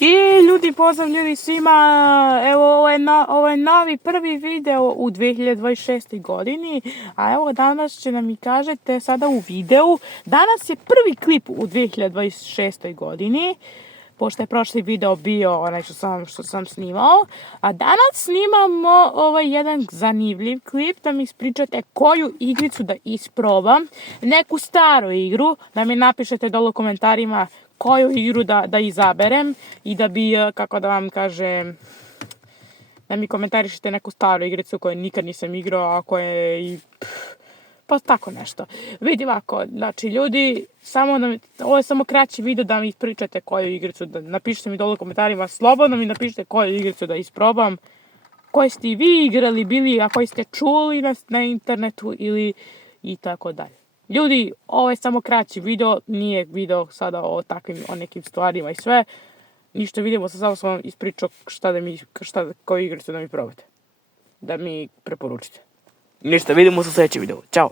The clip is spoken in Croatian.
I ljudi, pozdrav ljudi svima, evo ovo je novi prvi video u 2026. godini, a evo danas će nam i kažete sada u videu, danas je prvi klip u 2026. godini, pošto je prošli video bio onaj što sam snimao, a danas snimamo jedan zanimljiv klip da mi ispričate koju igricu da isprobam, neku staru igru, da mi napišete dole u komentarima koju igru da izaberem i da bi, kako da vam kažem, da mi komentarišete neku staru igricu koju nikad nisam igrao, a koje i pa tako nešto. Vidi ovako, znači ljudi, ovo je samo kraći video da mi ispričate koju igricu, napišite mi dole u komentarima, slobodno mi napišite koju igricu da isprobam, koje ste i vi igrali bili, a koji ste čuli na internetu ili i tako dalje. Ljudi, ovo je samo kraći video, nije video sada o nekim stvarima i sve. Ništa, vidimo se, samo sam vam ispričao koju igricu da mi probate. Da mi preporučite. Ništa, vidimo se u sljedećem videu. Ćao!